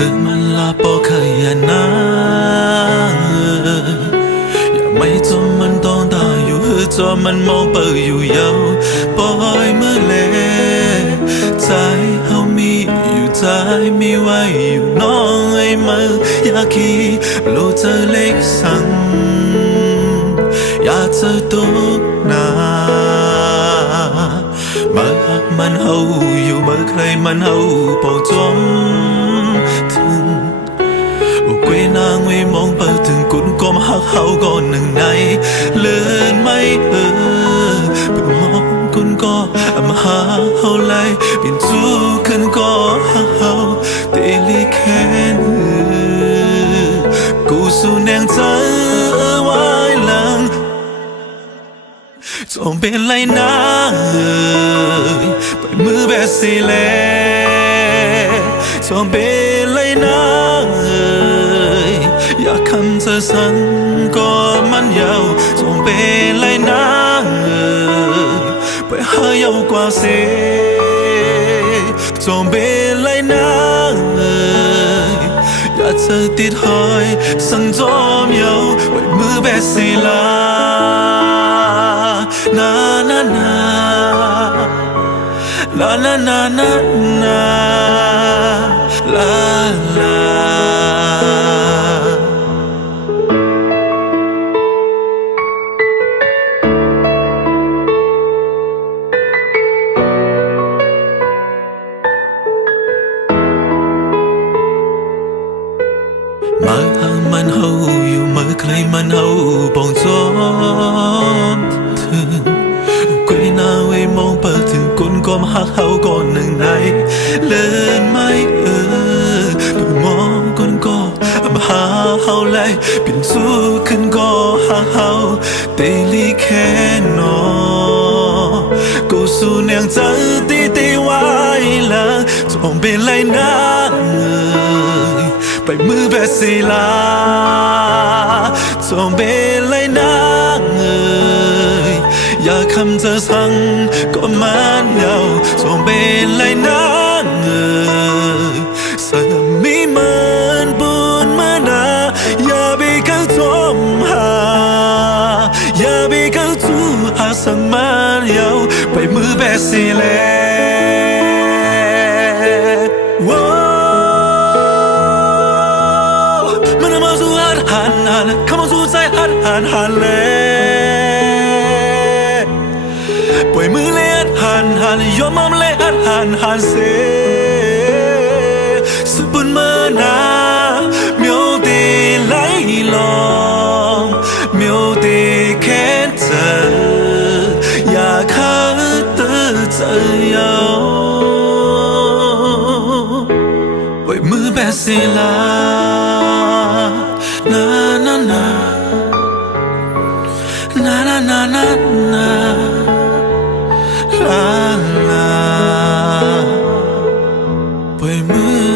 tự mình là bỏ khơi naอย่าไม่จนมันต้องตายอยู่หือจนมันมองเปิดอยู่ยาวปล่อยมือเล่ใจเฮามีอยู่ใจมีไว้อยู่น้องไอ้มืออยากขี้รู้เธอเล็กสั่งอยากเจอตุกนาเมื่อหักมันเฮาอยู่เมื่อใครมันเฮาปอจมถึงเกวนาเวมองไปถึงกุนก็มาหักเฮาก่อนหนึ่งในเลื่อนไม่เเพิ่งมองกุนก็มาหาเฮาไล่เปลี่ยนจูขึ้นก็หักเฮาเตลีแค่กูสู้แนงใจไว้หลังจงเป็นไรนะไปมือแบบสิเลจงเป็นไรนะอยากคำเธอสั่งก็มันยาวจงเป็นไรนะไปหายาวกว่าเสียจงเป็นไรนะอยากเธอติดหอยสั่งจอมยาวไปมือแบบสิลาna na na la la na na na la laมาหางมันเฮาอยู่เมื่อใครมันเฮาปองจอมถึงเกวนาเวมองเปิดถึงกุนก็มาหักเฮาก่อนหนึ่งในเลื่อนไม่เเพิ่งมองกุนก็มาหาเฮาไล่เปลี่ยนสู้ขึ้นก็หักเฮาเตลีแค่นอกูสู้เนียงใจตีไว้ละจงเป็นไรนะไปมือแบบศิลาจงเป็นไรนะอยากคำเธอสั่งก็มันยาวจงเป็นไรนะสามีมันบุญมานาอย่าไปเข้าจมหาอย่าไปเข้าจูหาสั่งมันยาวไปมือแบบศิลาคำสู้ใจหันเลยปล่อยมือเล่หันยอมมันเล่หันเสสุบุญมานาเมียวตีไหลลองเมียวตีแค่เธออยากหาเธอเจอยาวปล่อยมือแบบศิลาna na na na na na na na la laปล่อยมือ